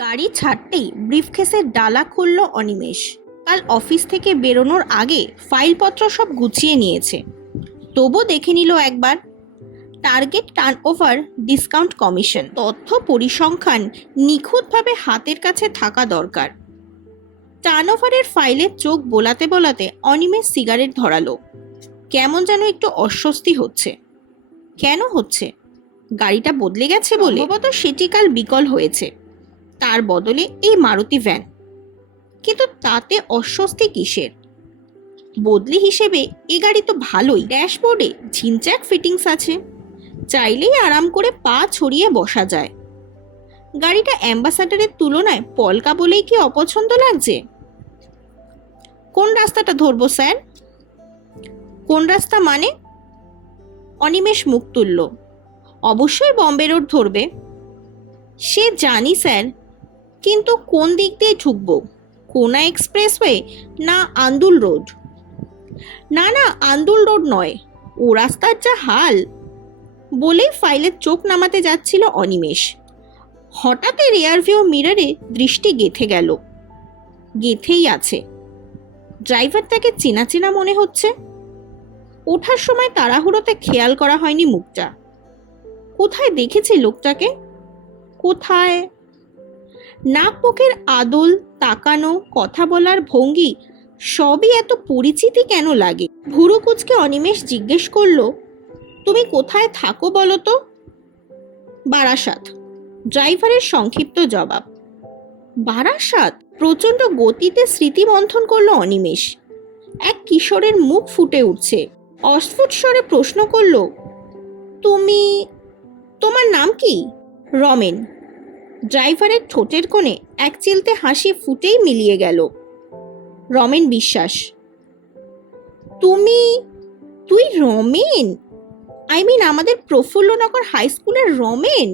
গাড়ি ছাড়তেই ব্রিফকেসের ডালা খুলল অনিমেষ। কাল অফিস থেকে বেরোনোর আগে ফাইলপত্র সব গুছিয়ে নিয়েছে, তবু দেখে নিল একবার। টার্গেট টার্নওভার, ডিসকাউন্ট কমিশন, তথ্য পরিসংখ্যান নিখুঁতভাবে হাতের কাছে থাকা দরকার। টার্নওভারের ফাইলে চোখ বোলাতে বোলাতে অনিমেষ সিগারেট ধরালো। কেমন যেন একটু অস্বস্তি হচ্ছে। কেন হচ্ছে? গাড়িটা বদলে গেছে বলে? সম্ভবত সেটি কাল বিকল হয়েছে, তার বদলে এই মারুতি ভ্যান। কিন্তু তাতে অস্বস্তি কিসের? বদলি হিসেবে এ গাড়ি তো ভালোই। ড্যাশবোর্ডে ঝিনচ্যাক ফিটিংস আছে, চাইলেই আরাম করে পা ছড়িয়ে বসা যায়। গাড়িটা অ্যাম্বাসাডারের তুলনায় পলকা বলেই কি অপছন্দ লাগছে? কোন রাস্তাটা ধরবো স্যার? কোন রাস্তা মানে? অনিমেষ মুখ তুলল। অবশ্যই বম্বে রোড ধরবে। সে জানি স্যার, কিন্তু কোন দিক দিয়ে ঢুকবো? কোনা এক্সপ্রেসওয়ে না আন্দুল রোড? না না, আন্দুল রোড নয়, ও রাস্তার যা হাল। বলেই ফাইলের চোখ নামাতে যাচ্ছিল অনিমেষ। হঠাৎ রিয়ার ভিউ মিররে দৃষ্টি গেঁথে গেল। গেঁথেই আছে। ড্রাইভারটাকে চেনা চেনা মনে হচ্ছে। ওঠার সময় তাড়াহুড়োতে খেয়াল করা হয়নি মুখটা। কোথায় দেখেছি লোকটাকে? কোথায়? নাক মুখের আদল, তাকানো, কথা বলার ভঙ্গি সবই এত পরিচিতি কেন লাগে? ভুরু কুচকে অনিমেষ জিজ্ঞেস করল, তুমি কোথায় থাকো বলো তো? বারাসাত, ড্রাইভারের সংক্ষিপ্ত জবাব। বারাসাত? প্রচণ্ড গতিতে স্মৃতি মন্থন করল অনিমেষ। এক কিশোরের মুখ ফুটে উঠছে। অস্ফুট স্বরে প্রশ্ন করল, তুমি, তোমার নাম কি? রমেন। ড্রাইভারের ঠোঁটের কোণে এক চিলতে হাসি ফুটেই মিলিয়ে গেল। রমেন বিশ্বাস। তুমি, তুই রমেন? আমাদের প্রফুল্লনগর হাই স্কুলের রমেন?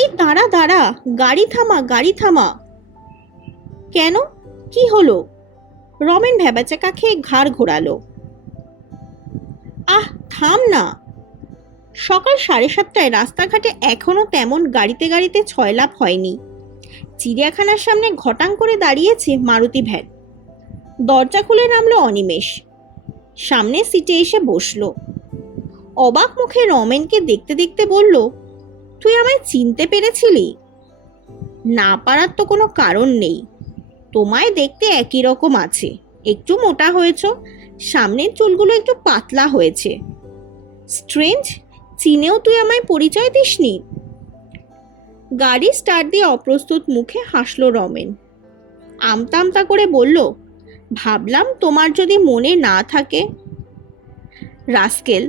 এই দাঁড়া দাঁড়া, গাড়ি থামা, গাড়ি থামা। কেন, কি হলো? রমেন ভ্যাবাচাকা খেয়ে ঘাড় ঘোরালো। আহ, থাম না। সকাল 7:30টায় রাস্তাঘাটে এখনো তেমন গাড়িতে গাড়িতে ছয়লাভ হয়নি। চিড়িয়াখানার সামনে ঘটাং করে দাঁড়িয়েছে মারুতি ভ্যান। দরজা খুলে নামলো অনিমেষ। সামনে সিটে এসে বসলো। অবাক মুখে রমেনকে দেখতে দেখতে বলল, তুই আমায় চিনতে পেরেছিলি? না পারার তো কোনো কারণ নেই। তোমায় দেখতে একই রকম আছে, একটু মোটা হয়েছ, সামনের চুলগুলো একটু পাতলা হয়েছে। স্ট্রেঞ্জ, চিনেও তুই আমায় পরিচয় দিসনি? গাড়ি স্টার্ট দিয়ে অপ্রস্তুত মুখে হাসলো রমেন। আমতা আমতা করে বলল, ভাবলাম তোমার যদি মনে না থাকে। রাস্কেল,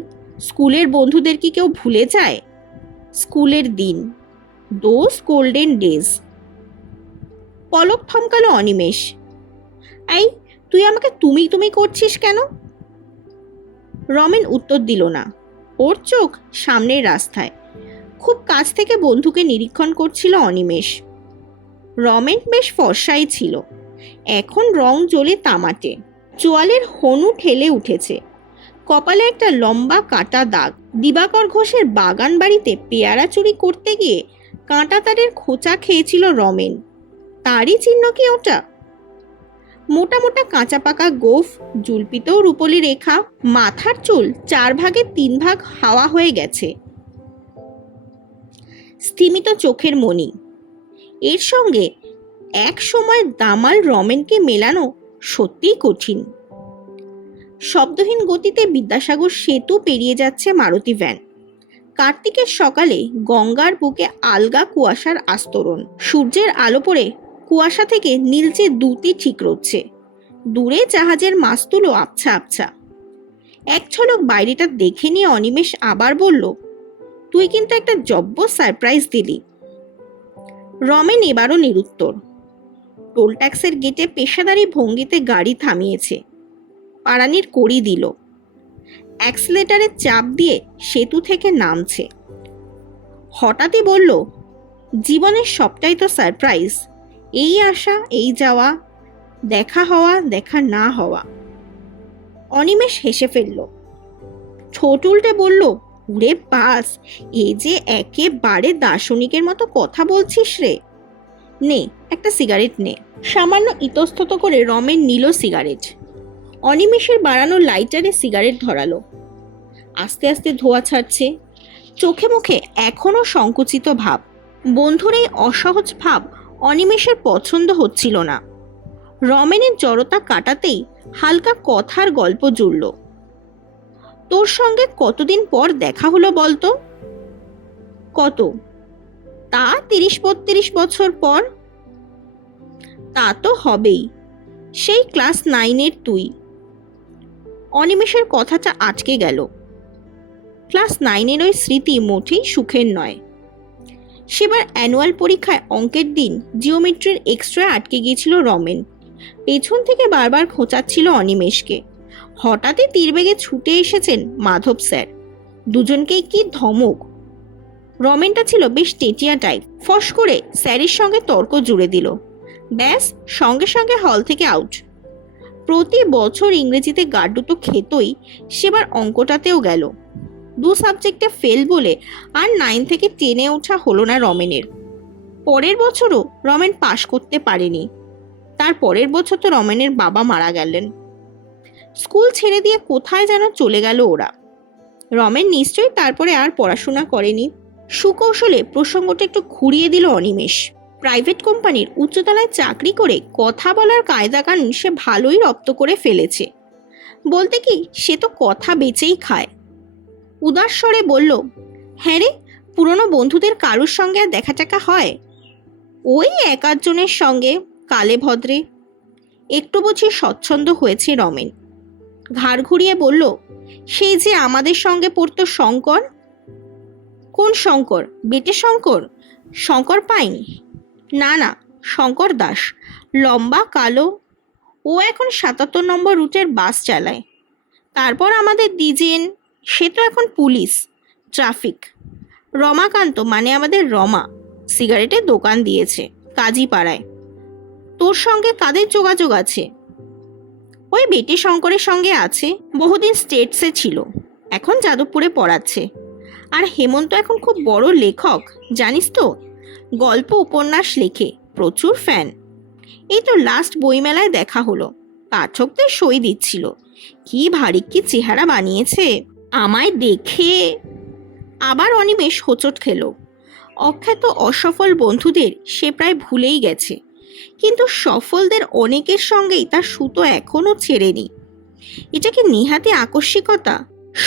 স্কুলের বন্ধুদের কি কেউ ভুলে যায়? স্কুলের দিন, দোজ গোল্ডেন ডেজ। পলক থমকালো অনিমেষ। এই, তুই আমাকে তুমি তুমি করছিস কেন? রমেন উত্তর দিল না। ওর চোখ সামনের রাস্তায়। খুব কাছ থেকে বন্ধুকে নিরীক্ষণ করছিল অনিমেষ। রমেন বেশ ফর্সাই ছিল, এখন রং জ্বলে তামাটে। চোয়ালের হনু ঠেলে উঠেছে, কপালে একটা লম্বা কাটা দাগ। দিবাকর ঘোষের বাগান বাড়িতে পেয়ারা চুরি করতে গিয়ে কাঁটা তারের খোঁচা খেয়েছিল রমেন, তারই চিহ্ন কি ওটা? মোটা মোটা কাঁচা পাকা গোঁফ, জুলপিতেও রূপলি রেখা। মাথার চুল 4/3 হাওয়া হয়ে গেছে। স্থিমিত চোখের মণি। এর সঙ্গে এক সময় দামাল রমেনকে মেলানো সত্যিই কঠিন। শব্দহীন গতিতে বিদ্যাসাগর সেতু পেরিয়ে যাচ্ছে মারুতি ভ্যান। কার্তিকের সকালে গঙ্গার বুকে আলগা কুয়াশার আস্তরণ। সূর্যের আলো পড়ে কুয়াশা থেকে নীলচে দুটি ঠিকরোচ্ছে। দূরে জাহাজের মাস্তুলও আবছা আবছা। এক ঝলক বাইরেটা দেখে নিয়ে অনিমেষ আবার বলল, তুই কিন্তু একটা জব্ব সারপ্রাইজ দিলি। রমেন এবারও নিরুত্তর। টোল ট্যাক্সের গেটে পেশাদারি ভঙ্গিতে গাড়ি থামিয়েছে। পারানির কড়ি দিল। অ্যাক্সিলেটারে চাপ দিয়ে সেতু থেকে নামছে। হঠাৎই বলল, জীবনের সবটাই তো সারপ্রাইজ। এই আসা, এই যাওয়া, দেখা হওয়া, দেখা না হওয়া। অনিমেষ হেসে ফেলল। ঠোঁট উল্টে বলল, ওরে বাস, এ যে একেবারে দার্শনিকের মতো কথা বলছিস রে। নে, একটা সিগারেট নে। সামান্য ইতস্তত করে রমেন নিল সিগারেট। অনিমেষের বাড়ানো লাইটারে সিগারেট ধরালো। আস্তে আস্তে ধোঁয়া ছাড়ছে। চোখে মুখে এখনো সংকুচিত ভাব। বন্ধুর এই অসহজ ভাব অনিমেষের পছন্দ হচ্ছিল না। রমেনের জড়তা কাটাতেই হালকা কথার গল্প জুড়ল। তোর সঙ্গে কতদিন পর দেখা হলো বলতো? কত? তা 30-32 বছর পর। তা তো হবেই, সেই ক্লাস 9-এর তুই। অনিমেষের কথাটা আটকে গেল। ক্লাস 9-এর ওই স্মৃতি মোটেই সুখের নয়। সেবার অ্যানুয়াল পরীক্ষায় অঙ্কের দিন জিওমেট্রির এক্সট্রা আটকে গিয়েছিল রমেন। পেছন থেকে বারবার খোঁচাচ্ছিল অনিমেষকে। হঠাৎই তীরবেগে ছুটে এসেছেন মাধব স্যার। দুজনকেই কি ধমক! রমেনটা ছিল বেশ টেটিয়া টাইপ। ফস করে স্যারের সঙ্গে তর্ক জুড়ে দিল। ব্যাস, সঙ্গে সঙ্গে হল থেকে আউট। প্রতি বছর ইংরেজিতে গাড্ডু তো খেতই, সেবার অঙ্কটাতেও গেল। 2 সাবজেক্টে ফেল বলে আর 9 থেকে 10-এ ওঠা হলো না রমেনের। পরের বছরও রমেন পাশ করতে পারেনি। তার পরের বছর তো রমেনের বাবা মারা গেলেন। স্কুল ছেড়ে দিয়ে কোথায় যেন চলে গেল ওরা। রমেন নিশ্চয়ই তারপরে আর পড়াশোনা করেনি। সুকৌশলে প্রসঙ্গটা একটু ঘুরিয়ে দিল অনিমেষ। প্রাইভেট কোম্পানির উচ্চতলায় চাকরি করে কথা বলার কায়দা কানুন সে ভালোই রপ্ত করে ফেলেছে। বলতে কি, সে তো কথা বেচেই খায়। উদাস স্বরে বলল, হ্যাঁ রে, পুরনো বন্ধুদের কারুর সঙ্গে আর দেখা টাকা হয়? ওই 1-8 জনের সঙ্গে, কালে ভদ্রে। একটু বুঝি স্বচ্ছন্দ হয়েছে রমেন। ঘাড় ঘুরিয়ে বলল, সেই যে আমাদের সঙ্গে পড়তো শঙ্কর। কোন শঙ্কর? বেটে শঙ্কর? শঙ্কর পাইন? না না, শঙ্কর দাস, লম্বা কালো। ও এখন 77 নম্বর রুটের বাস চালায়। তারপর আমাদের দ্বিজেন, সে তো এখন পুলিশ, ট্রাফিক। রমাকান্ত, মানে আমাদের রমা, সিগারেটের দোকান দিয়েছে কাজীপাড়ায়। তোর সঙ্গে কাদের যোগাযোগ আছে? ওই বেটি শঙ্করের সঙ্গে আছে, বহুদিন স্টেটসে ছিল, এখন যাদবপুরে পড়াচ্ছে। আর হেমন্ত এখন খুব বড় লেখক, জানিস তো, গল্প উপন্যাস লেখে, প্রচুর ফ্যান। এই তো লাস্ট বইমেলায় দেখা হলো, পাঠকদের সই দিচ্ছিল। কি ভারী কি চেহারা বানিয়েছে আমায় দেখে। আবার অনিমেষ হোঁচট খেল। অখ্যাত অসফল বন্ধুদের সে প্রায় ভুলেই গেছে, কিন্তু সফলদের অনেকের সঙ্গেই তার সুতো এখনো ছেড়েনি। এটা কি নিহাতি আকস্মিকতা?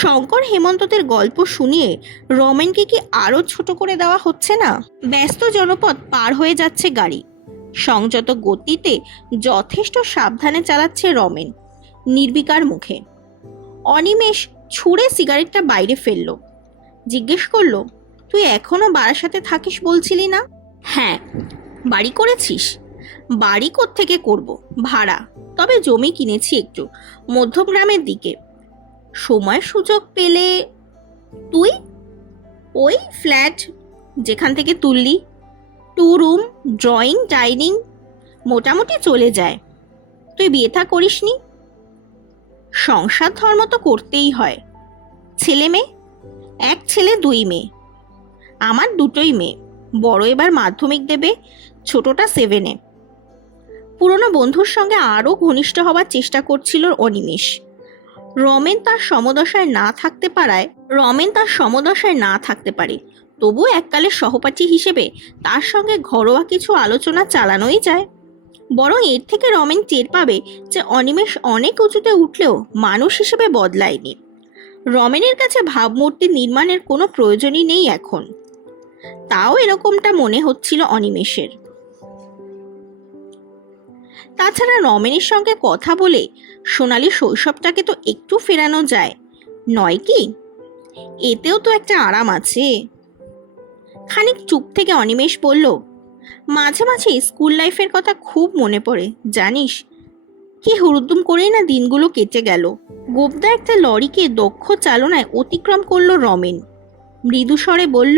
শঙ্কর হেমন্তদের গল্প শুনিয়ে রমেনকে কি আরো ছোট করে দেওয়া হচ্ছে না? ব্যস্ত জনপদ পার হয়ে যাচ্ছে গাড়ি। সংযত গতিতে যথেষ্ট সাবধানে চালাচ্ছে রমেন, নির্বিকার মুখে। অনিমেষ ছুঁড়ে সিগারেটটা বাইরে ফেলল। জিজ্ঞেস করলো, তুই এখনো বারাসাতে থাকিস বলছিলি না? হ্যাঁ। বাড়ি করেছিস? বাড়ি কোত্থেকে করব, ভাড়া। তবে জমি কিনেছি একটু মধ্যমগ্রামের দিকে, সময় সুযোগ পেলে। তুই? ওই ফ্ল্যাট যেখান থেকে তুললি, 2 রুম, ড্রয়িং, ডাইনিং, মোটামুটি চলে যায়। তুই বিয়ে থা করিসনি? সংসার ধর্ম তো করতেই হয়। ছেলে মেয়ে? 1 ছেলে 2 মেয়ে। আমার 2টোই মেয়ে। বড় এবার মাধ্যমিক দেবে, ছোটটা 7-এ। পুরনো বন্ধুর সঙ্গে আরও ঘনিষ্ঠ হবার চেষ্টা করছিল অনিমেষ। রমেন তার সমদশায় না থাকতে পারে, তবু এককালে সহপাঠী হিসেবে তার সঙ্গে ঘরোয়া কিছু আলোচনা চালানোই যায়। বরং এর থেকে রমেন টের পাবে যে অনিমেষ অনেক উঁচুতে উঠলেও মানুষ হিসেবে বদলায়নি। রমেনের কাছে ভাবমূর্তি নির্মাণের কোনো প্রয়োজনই নেই এখন। তাও এরকমটা মনে হচ্ছিল অনিমেষের। তাছাড়া রমেনের সঙ্গে কথা বলে সোনালি শৈশবটাকে তো একটু ফেরানো যায়, নয় কি? এতেও তো একটা আরাম আছে। খানিক চুপ থেকে অনিমেষ বলল, মাঝে মাঝে স্কুল লাইফের কথা খুব মনে পড়ে জানিস। কি হুড়ুদ্দুম করেই না দিনগুলো কেটে গেল। গোবদা একটা লরিকে দক্ষ চালনায় অতিক্রম করলো রমেন। মৃদু স্বরে বলল,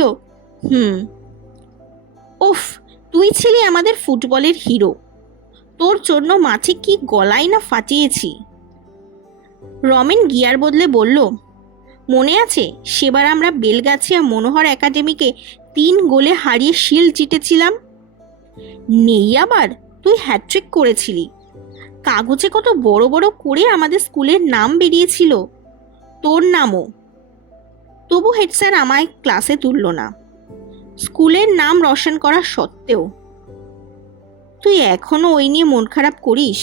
উফ, তুই ছিলি আমাদের ফুটবলের হিরো। তোর জন্য মাঠে কি গলায় না ফাটিয়েছি। রমেন গিয়ার বদলে বলল, মনে আছে সেবার আমরা বেলগাছিয়া মনোহর একাডেমিকে 3 গোলে হারিয়ে শিল্ড জিতেছিলাম? নেই আবার? তুই হ্যাট্রিক করেছিলি, কাগজে কত বড় বড় করে আমাদের স্কুলের নাম বেরিয়েছিল, তোর নামও। তবু হেড স্যার আমায় ক্লাসে তুলল না, স্কুলের নাম রোশন করা সত্ত্বেও। তুই এখনো ওই নিয়ে মন খারাপ করিস?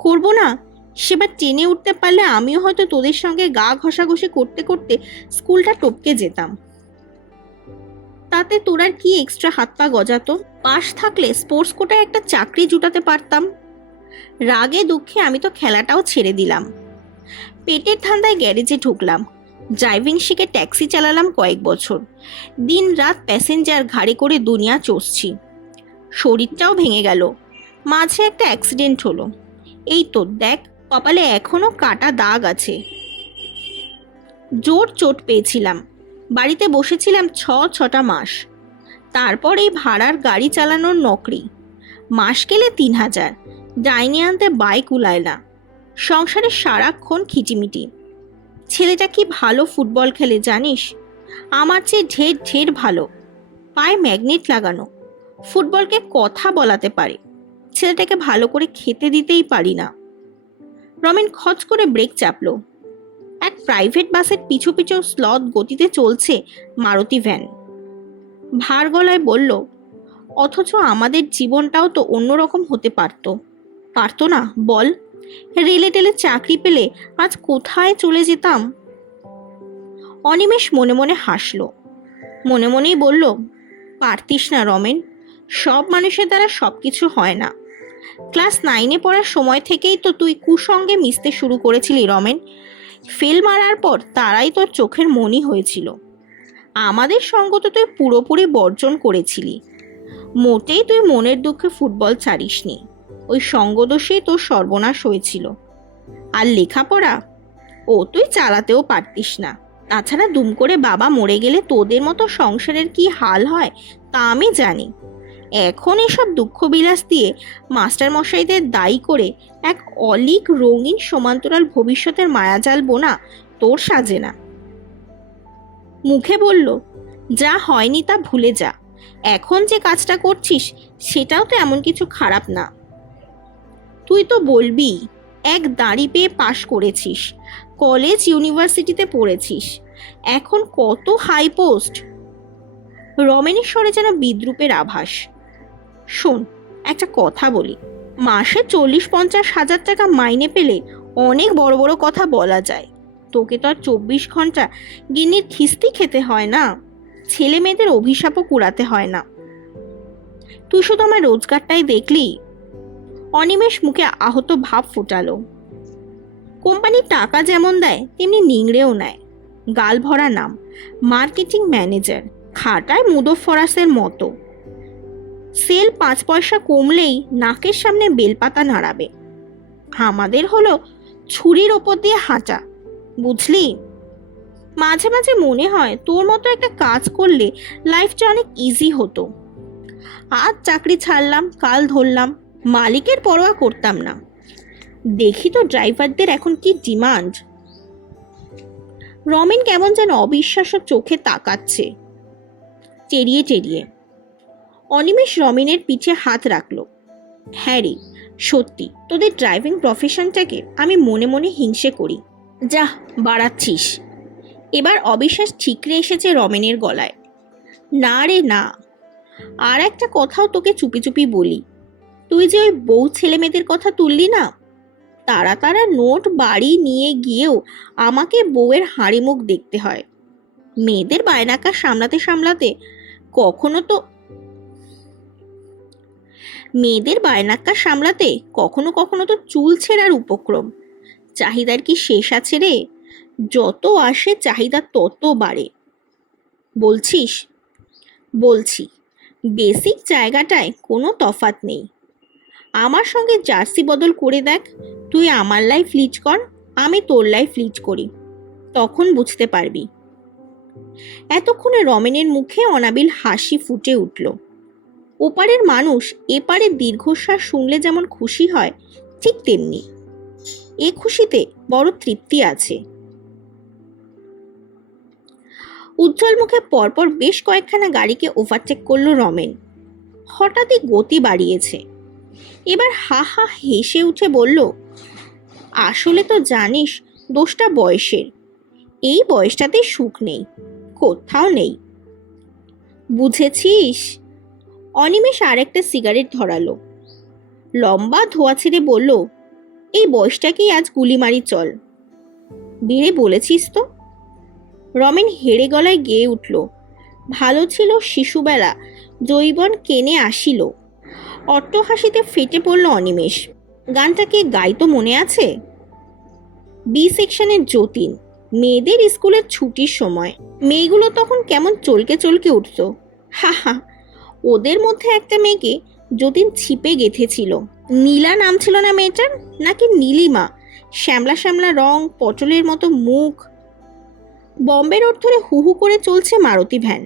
করব না? সেবার টেনে উঠতে পারলে আমিও হয়তো তোদের সঙ্গে গা ঘষাঘষি করতে করতে স্কুলটা টপকে যেতাম। তাতে তোর আর কি এক্সট্রা হাত পা গজাতো? পাশ থাকলে স্পোর্টস কোটায় একটা চাকরি জুটাতে পারতাম। রাগে দুঃখে আমি তো খেলাটাও ছেড়ে দিলাম। পেটের ধান্দায় গ্যারেজে ঢুকলাম, ড্রাইভিং শিখে ট্যাক্সি চালালাম কয়েক বছর। দিন রাত প্যাসেঞ্জার ঘাড়ে করে দুনিয়া চষছি। শরীরটাও ভেঙে গেল, মাঝে একটা অ্যাক্সিডেন্ট হলো। এই তো দেখ, কপালে এখনো কাটা দাগ আছে। জোর চোট পেয়েছিলাম, বাড়িতে বসেছিলাম 6টা মাস। তারপর এই ভাড়ার গাড়ি চালানোর নকরি, মাস গেলে 3,000, ডাইনি আনতে বাইক উলায় না। সংসারে সারাক্ষণ খিটিমিটি। ছেলেটা কি ভালো ফুটবল খেলে জানিস? আমার চেয়ে ঢের ঢের ভালো। পায়ে ম্যাগনেট লাগানো, ফুটবলকে কথা বলাতে পারে। ছেলেটাকে ভালো করে খেতে দিতেই পারি না। রমেন খচ করে ব্রেক চাপলো। এক প্রাইভেট বাসের পিছু পিছু স্লথ গতিতে চলছে মারুতি ভ্যান। ভার গলায় বলল, অথচ আমাদের জীবনটাও তো অন্যরকম হতে পারতো। পারতো না বল? রেলে টেলে চাকরি পেলে আজ কোথায় চলে যেতাম। অনিমেষ মনে মনে হাসল, মনে মনেই বলল, পারতিস না রমেন, সব মানুষের দ্বারা সবকিছু হয় না। ক্লাস 9-এ পড়ার সময় থেকেই তো তুই কুসঙ্গে মিশতে শুরু করেছিলি রমেন। ফেল মারার পর তারাই তোর চোখের মনি হয়েছিল। আমাদের সঙ্গ তো তুই পুরোপুরি বর্জন করেছিলি। মোটেই তুই মনের দুঃখে ফুটবল ছাড়িসনি, ওই সঙ্গদোষেই তোর সর্বনাশ হয়েছিল। আর লেখাপড়া, ও তুই চালাতেও পারতিস না। তাছাড়া দুম করে বাবা মরে গেলে তোদের মতো সংসারের কি হাল হয় তা আমি জানি। এখন এসব দুঃখ বিলাস দিয়ে মাস্টার মশাইদের দায়ী করে এক অলিক রঙিন সমান্তরাল ভবিষ্যতের মায়াজাল বোনা তোর সাজে না। মুখে বলল, যা হয়নি তা ভুলে যা। এখন যে কাজটা করছিস সেটাও তো এমন কিছু খারাপ না। তুই তো বলবি, এক দাঁড়ি পেয়ে পাশ করেছিস, কলেজ ইউনিভার্সিটিতে পড়েছিস, এখন কত হাই পোস্ট। রমেনের স্বরে যেন বিদ্রুপের আভাস। শোন, একটা কথা বলি, মাসে 40-50 হাজার টাকা মাইনে পেলে অনেক বড় বড় কথা বলা যায়। তোকে তো আর 24 ঘন্টা গিন্নির খিস্তি খেতে হয় না, ছেলে মেয়েদের অভিশাপও কুড়াতে হয় না। তুই শুধু আমার রোজগারটাই দেখলি। অনিমেষ মুখে আহত ভাব ফোটালো। কোম্পানির টাকা যেমন দেয় তেমনি নিংড়েও নেয়। গাল ভরা নাম, মার্কেটিং ম্যানেজার, খাটায় মুদফরাসের মতো। সেল 5 পয়সা কমলেই নাকের সামনে বেলপাতা নাড়াবে। আমাদের হলো ছুরির ওপর দিয়ে হাঁটা, বুঝলি? মাঝে মাঝে মনে হয় তোর মতো একটা কাজ করলে লাইফটা অনেক ইজি হতো। আজ চাকরি ছাড়লাম, কাল ধরলাম, মালিকের পরোয়া করতাম না। দেখি তো ড্রাইভারদের এখন কি ডিমান্ড। রমেন কেমন যেন অবিশ্বাস্য চোখে তাকাচ্ছে, টেরিয়ে টেরিয়ে। অনিমেষ রমেনের পিঠে হাত রাখলো। হ্যাঁ রে, সত্যি তোদের ড্রাইভিং প্রফেশনটাকে আমি মনে মনে হিংসে করি। যা বাড়াচ্ছিস। এবার অবিশ্বাস ঠিকরে এসেছে রমেনের গলায়। না রে না, আর একটা কথাও তোকে চুপি চুপি বলি। তুই যে ওই বউ ছেলে মেয়েদের কথা তুললি না, তারা তারা নোট বাড়ি নিয়ে গিয়েও আমাকে বউয়ের হাঁড়ি মুখ দেখতে হয়। মেয়েদের বায়নাকা সামলাতে সামলাতে কখনো কখনো তো চুল ছেঁড়ার উপক্রম। চাহিদার কি শেষ আছে রে? যত আসে চাহিদা তত বাড়ে। বলছিস? বলছি, বেসিক জায়গাটায় কোনো তফাৎ নেই। আমার সঙ্গে জার্সি বদল করে দেখ। তুই আমার লাইফ লিড কর, আমি তোর লাইফ লিড করি, তখন বুঝতে পারবি। এতক্ষণে রমেনের মুখে অনাবিল হাসি ফুটে উঠল। ওপারের মানুষ এপারে দীর্ঘশ্বাস শুনলে যেমন খুশি হয়, ঠিক তেমনি এ খুশিতে বড় তৃপ্তি আছে। উজ্জ্বল মুখে পরপর বেশ কয়েকখানা গাড়িকে ওভারটেক করলো রমেন। হঠাৎই গতি বাড়িয়েছে। এবার হা হা হেসে উঠে বলল, আসলে তো জানিস দোষটা বয়সের। এই বয়সটাতে সুখ নেই, কোথাও নেই। বুঝেছিস? অনিমেষ আরেকটা সিগারেট ধরালো। লম্বা ধোয়া ছেড়ে বলল, এই বয়সটাকেই আজ গুলি মারি চল। বেড়ে বলেছিস তো। রমেন হেড়ে গলায় গেয়ে উঠল, ভালো ছিল শিশুবেলা, জৈবন কেনে আসিল। অট্টহাসিতে ফেটে পড়ল অনিমেষ। গানটাকে গাইতো মনে আছে? বি সেকশনের যতীন, মেয়েদের স্কুলের ছুটির সময় মেয়েগুলো তখন কেমন চলকে চলকে উঠত। হা হা, ওদের মধ্যে একটা মেয়েকে যতীন ছিপে গেঁথেছিল। নীলা নাম ছিল না মেয়েটার, নাকি নীলিমা? শ্যামলা শ্যামলা রং, পটলের মতো মুখ। বম্বে রোড ধরে হু হু করে চলছে মারুতি ভ্যান।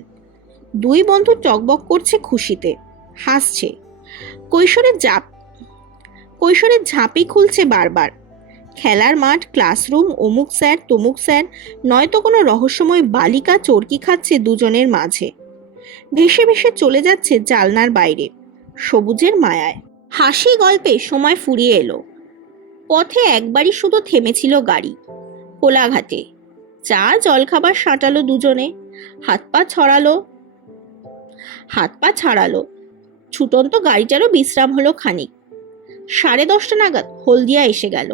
দুই বন্ধু টকবক করছে খুশিতে, হাসছে। কৈশোরের ঝাঁপি খুলছে বারবার। খেলার মাঠ, ক্লাসরুম, অমুক স্যার তমুক স্যার, নয়তো কোনো রহস্যময় বালিকা চরকি খাচ্ছে দুজনের মাঝে। ভেসে ভেসে চলে যাচ্ছে জালনার বাইরে, সবুজের মায়ায়। হাসি গল্পে সময় ফুরিয়ে এলো। পথে একবারই শুধু থেমেছিল গাড়ি, কোলাঘাটে। চা জলখাবার সাঁটালো দুজনে, হাত পা ছাড়ালো। ছুটন্ত গাড়িটারও বিশ্রাম হলো খানিক। 10:30 নাগাদ হলদিয়া এসে গেল।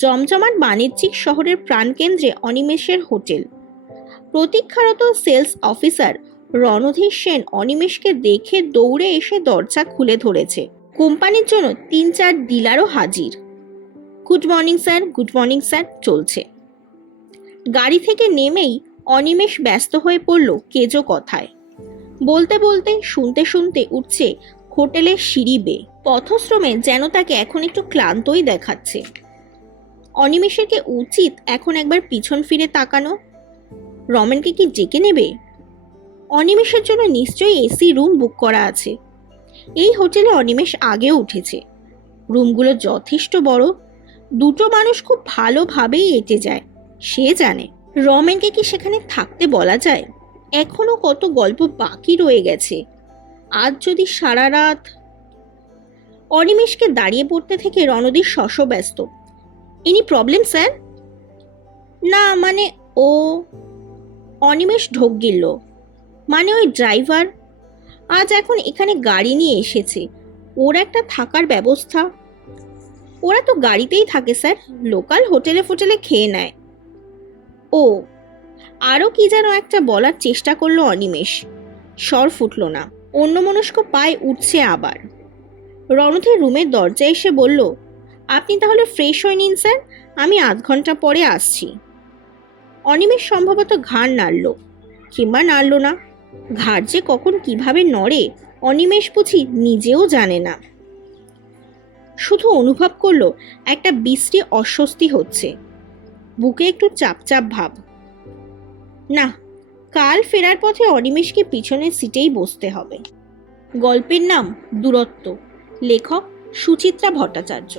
জমজমাট বাণিজ্যিক শহরের প্রাণকেন্দ্রে অনিমেষের হোটেল। প্রতীক্ষারত সেলস অফিসার রণধীর সেন অনিমেষকে দেখে দৌড়ে এসে দরজা খুলে ধরেছে। কোম্পানির জন্য 3-4 ডিলারও হাজির। Good morning sir, good morning sir চলছে। গাড়ি থেকে নেমেই অনিমেষ ব্যস্ত হয়ে পড়ল কেজো কথায়। বলতে বলতে শুনতে শুনতে উঠছে হোটেলের সিঁড়ি বেয়ে। পথশ্রমে যেন তাকে এখন একটু ক্লান্তই দেখাচ্ছে। অনিমেষের কি উচিত এখন একবার পিছন ফিরে তাকানো? রমেনকে কি ডেকে নেবে? অনিমেষের জন্য নিশ্চয়ই এসি রুম বুক করা আছে। এই হোটেলে অনিমেষ আগেও উঠেছে। রুমগুলো যথেষ্ট বড়, দুটো মানুষ খুব ভালোভাবেই এঁটে যায়, সে জানে। রমেনকে কি সেখানে থাকতে বলা যায়? এখনো কত গল্প বাকি রয়ে গেছে। আজ যদি সারা রাত। অনিমেষকে দাঁড়িয়ে পড়তে থেকে রণদীপ শশব্যস্ত। Any problem sir? না মানে ও। অনিমেষ ঢোক গিলল, মানে ওই ড্রাইভার আজ এখন এখানে গাড়ি নিয়ে এসেছে, ওর একটা থাকার ব্যবস্থা। ওরা তো গাড়িতেই থাকে স্যার, লোকাল হোটেলে ফোটেলে খেয়ে নেয়। ও, আরও কি যেন একটা বলার চেষ্টা করলো অনিমেষ, স্বর ফুটল না। অন্যমনস্ক পায়ে উঠছে আবার। রণধীর রুমের দরজায় এসে বলল, আপনি তাহলে ফ্রেশ হয়ে নিন স্যার, আমি আধ ঘন্টা পরে আসছি। অনিমেষ সম্ভবত ঘাড় নাড়ল, কিংবা নাড়ল না। ঘাড় যে কখন কিভাবে নড়ে অনিমেষ বুঝি নিজেও জানে না। শুধু অনুভব করলো একটা বিশ্রী অস্বস্তি হচ্ছে, বুকে একটু চাপচাপ ভাব। না, কাল ফেরার পথে অনিমেষকে পিছনের সিটেই বসতে হবে। গল্পের নাম দূরত্ব, লেখক সুচিত্রা ভট্টাচার্য।